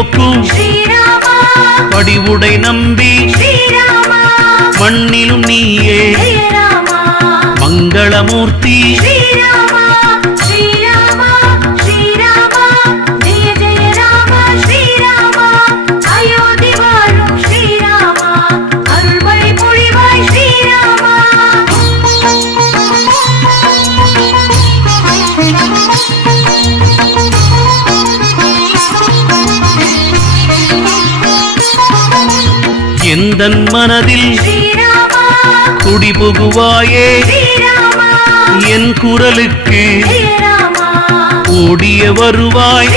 போக்கும் படிவுடை நம்பி மண்ணிலும் நீயே மங்களமூர்த்தி எந்தன் மனதில் குடிபுகுவாயே என் குரலுக்கு ஓடிய வருவாய்